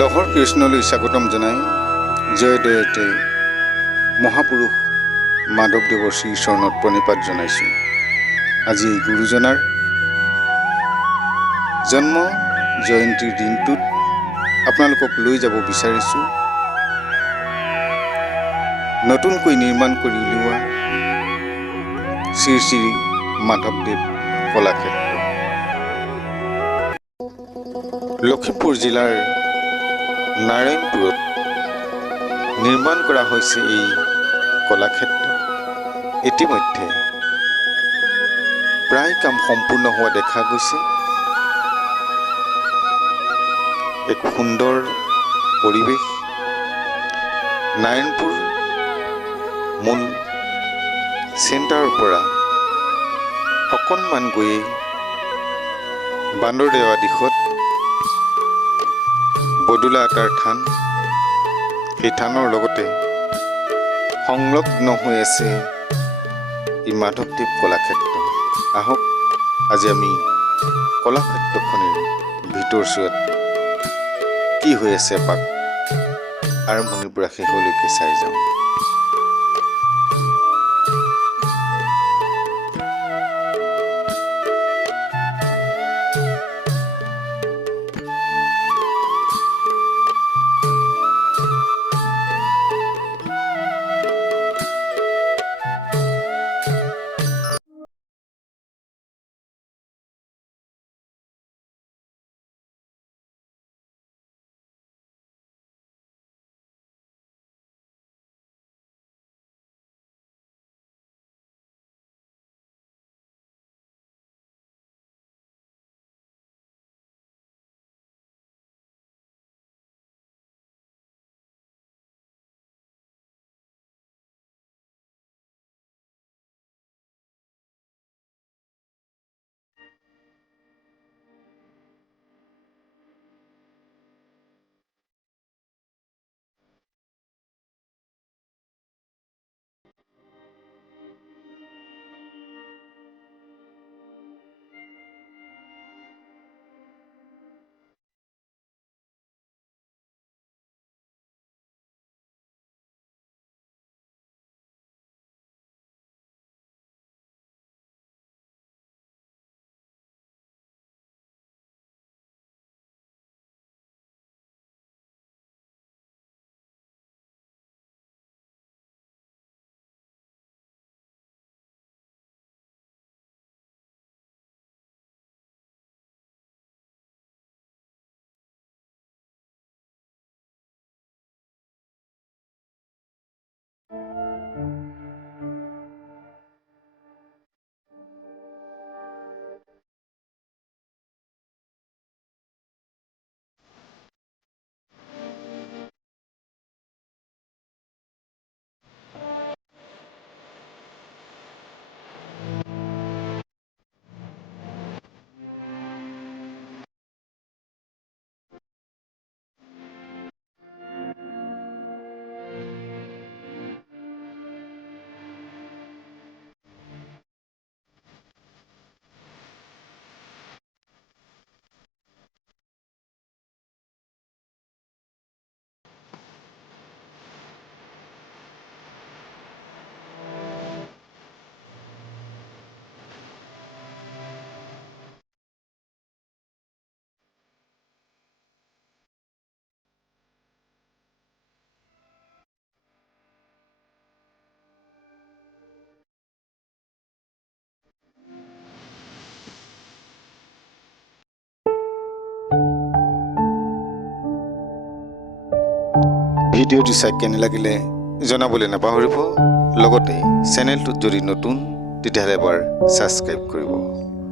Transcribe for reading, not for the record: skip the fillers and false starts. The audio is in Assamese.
লহৰ কৃষ্ণলৈ স্বাগতম জনাই জয়দেৱতে মহাপুৰুষ মাধৱদেৱৰ শ্ৰী চৰণত প্ৰণিপাত জনাইছোঁ। আজি গুৰুজনাৰ জন্ম জয়ন্তীৰ দিনটোত আপোনালোকক লৈ যাব বিচাৰিছোঁ নতুনকৈ নিৰ্মাণ কৰি উলিওৱা শ্ৰী শ্ৰী মাধৱদেৱ কলাক্ষেত্ৰ। লখিমপুৰ জিলাৰ নাৰায়ণপুৰত নিৰ্মাণ কৰা হৈছে এই কলাক্ষেত্ৰ। ইতিমধ্যে প্ৰায় কাম সম্পূৰ্ণ হোৱা দেখা গৈছে। এক সুন্দৰ পৰিৱেশ। নাৰায়ণপুৰ মূল চেণ্টাৰৰ পৰা অকণমান গৈয়ে বান্দৰদেৱা দিশত বদুলা আটাৰ থান, সেই থানৰ লগতে সংলগ্ন হৈ আছে এই মাধৱদেৱ কলাক্ষেত্ৰ। আহক আজি আমি কলাক্ষেত্ৰখনৰ ভিতৰচোৱাত কি হৈ আছে এপাক আৰম্ভণিৰ পৰা শেষলৈকে চাই যাওঁ। ভিডিঅ'টো চাই কেনে লাগিলে জনাবলৈ নাপাহৰিব। লগতে চেনেলটোত যদি নতুন তেতিয়াহ'লে এবাৰ ছাবস্ক্ৰাইব কৰিব।